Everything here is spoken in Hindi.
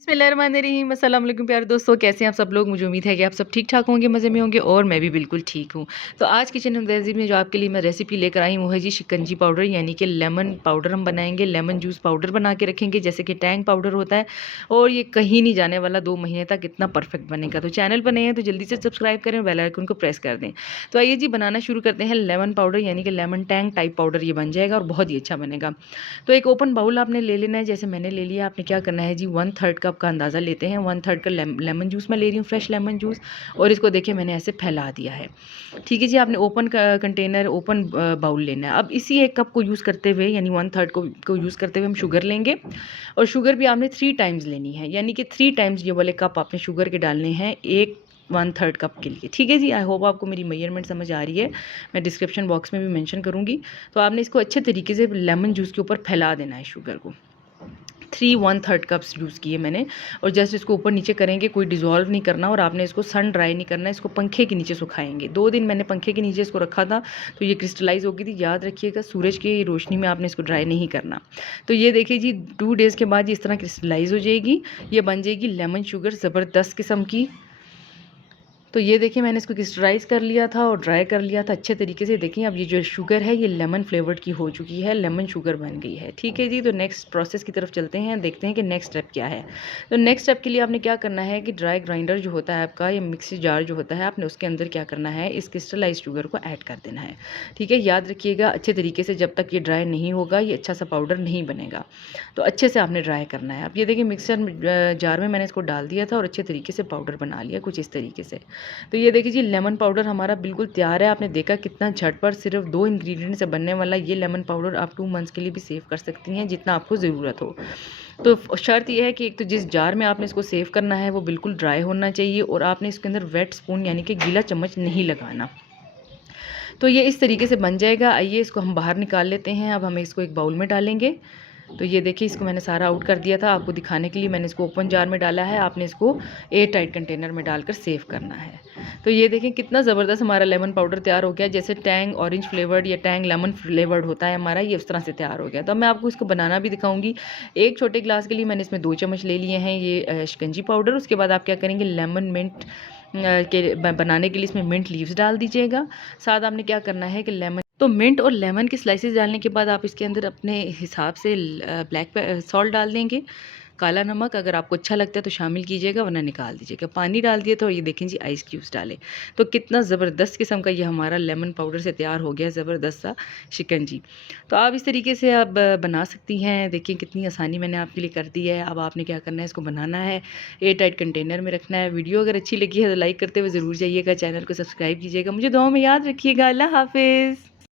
बिस्मिल्लाहिर्रहमानिर्रहीम। अस्सलाम वालेकुम प्यारे दोस्तों, कैसे हैं आप सब लोग। मुझे उम्मीद है कि आप सब ठीक ठाक होंगे, मज़े में होंगे और मैं भी बिल्कुल ठीक हूँ। तो आज किचन विद तहज़ीब में जो आपके लिए मैं रेसिपी लेकर आई हूँ है जी शिकंजी पाउडर, यानी कि लेमन पाउडर हम बनाएंगे। लेमन जूस पाउडर बना के रखेंगे जैसे कि टैंग पाउडर होता है, और ये कहीं नहीं जाने वाला 2 महीने तक इतना परफेक्ट बनेगा। तो चैनल पर नए हैं तो जल्दी से सब्सक्राइब करें, बेल आइकन को प्रेस कर दें। तो आइए जी बनाना शुरू करते हैं। लेमन पाउडर यानी कि लेमन टैंग टाइप पाउडर ये बन जाएगा और बहुत ही अच्छा बनेगा। तो एक ओपन बाउल आपने ले लेना है, जैसे मैंने ले लिया। आपने क्या करना है जी, 1/3 कप का अंदाज़ा लेते हैं। 1/3 का लेमन जूस मैं ले रही हूँ, फ्रेश लेमन जूस, और इसको देखिए मैंने ऐसे फैला दिया है। ठीक है जी, आपने ओपन कंटेनर, ओपन बाउल लेना है। अब इसी एक कप को यूज़ करते हुए, यानी 1/3 को यूज़ करते हुए हम शुगर लेंगे, और शुगर भी आपने 3 टाइम्स लेनी है, यानी कि 3 टाइम्स ये वाले कप आपने शुगर के डालने हैं एक 1/3 कप के लिए। ठीक है जी, आई होप आपको मेरी मेजरमेंट समझ आ रही है। मैं डिस्क्रिप्शन बॉक्स में भी मेंशन करूँगी। तो आपने इसको अच्छे तरीके से लेमन जूस के ऊपर फैला देना है शुगर को। 1/3 कप्स यूज़ किए मैंने, और जस्ट इसको ऊपर नीचे करेंगे, कोई डिज़ोल्व नहीं करना, और आपने इसको सन ड्राई नहीं करना, इसको पंखे के नीचे सुखाएंगे। 2 दिन मैंने पंखे के नीचे इसको रखा था तो ये क्रिस्टलाइज़ हो गई थी। याद रखिएगा, सूरज की रोशनी में आपने इसको ड्राई नहीं करना। तो ये देखिए जी, 2 डेज़ के बाद ये इस तरह क्रिस्टलाइज़ हो जाएगी। ये बन जाएगी लेमन शुगर, ज़बरदस्त किस्म की। तो ये देखिए मैंने इसको क्रिस्टलाइज़ कर लिया था और ड्राई कर लिया था अच्छे तरीके से। देखिए अब ये जो शुगर है ये लेमन फ्लेवर्ड की हो चुकी है, लेमन शुगर बन गई है। ठीक है जी, तो नेक्स्ट प्रोसेस की तरफ चलते हैं, देखते हैं कि नेक्स्ट स्टेप क्या है। तो नेक्स्ट स्टेप के लिए आपने क्या करना है कि ड्राई ग्राइंडर जो होता है आपका, या मिक्सी जार जो होता है, आपने उसके अंदर क्या करना है, इस क्रिस्टलाइज शुगर को ऐड कर देना है। ठीक है, याद रखिएगा अच्छे तरीके से, जब तक ये ड्राई नहीं होगा ये अच्छा सा पाउडर नहीं बनेगा। तो अच्छे से आपने ड्राई करना है। अब ये देखिए मिक्सर जार में मैंने इसको डाल दिया था और अच्छे तरीके से पाउडर बना लिया कुछ इस तरीके से। तो ये देखिए जी, लेमन पाउडर हमारा बिल्कुल तैयार है। आपने देखा कितना झटपट, सिर्फ 2 इंग्रेडिएंट से बनने वाला ये लेमन पाउडर आप 2 मंथ्स के लिए भी सेव कर सकती हैं, जितना आपको ज़रूरत हो। तो शर्त ये है कि एक तो जिस जार में आपने इसको सेव करना है वो बिल्कुल ड्राई होना चाहिए, और आपने इसके अंदर वेट स्पून यानी कि गीला चम्मच नहीं लगाना। तो ये इस तरीके से बन जाएगा। आइए इसको हम बाहर निकाल लेते हैं। अब हम इसको एक बाउल में डालेंगे। तो ये देखिए, इसको मैंने सारा आउट कर दिया था, आपको दिखाने के लिए मैंने इसको ओपन जार में डाला है। आपने इसको एयर टाइट कंटेनर में डालकर सेव करना है। तो ये देखें कितना ज़बरदस्त हमारा लेमन पाउडर तैयार हो गया। जैसे टैंग ऑरेंज फ्लेवर्ड या टैंग लेमन फ्लेवर्ड होता है हमारा, ये उस तरह से तैयार हो गया। तो मैं आपको इसको बनाना भी दिखाऊंगी। एक छोटे गिलास के लिए मैंने इसमें 2 चम्मच ले लिए हैं ये शिकंजी पाउडर। उसके बाद आप क्या करेंगे, लेमन मिंट के बनाने के लिए इसमें मिंट लीव्स डाल दीजिएगा। साथ आपने क्या करना है कि लेमन, तो मिंट और लेमन के स्लाइसेस डालने के बाद आप इसके अंदर अपने हिसाब से ब्लैक सॉल्ट डाल देंगे। काला नमक अगर आपको अच्छा लगता है तो शामिल कीजिएगा, वरना निकाल दीजिएगा। पानी डाल दिए तो ये देखें जी, आइस क्यूब्स डाले। तो कितना ज़बरदस्त किस्म का ये हमारा लेमन पाउडर से तैयार हो गया, ज़बरदस्त सा शिकंजी। तो आप इस तरीके से अब बना सकती हैं। देखिए कितनी आसानी मैंने आपके लिए कर दी है। अब आपने क्या करना है, इसको बनाना है, एयर टाइट कंटेनर में रखना है। वीडियो अगर अच्छी लगी है तो लाइक करते हुए ज़रूर जाइएगा, चैनल को सब्सक्राइब कीजिएगा, मुझे दुआ में याद रखिएगा। अल्लाह हाफिज़।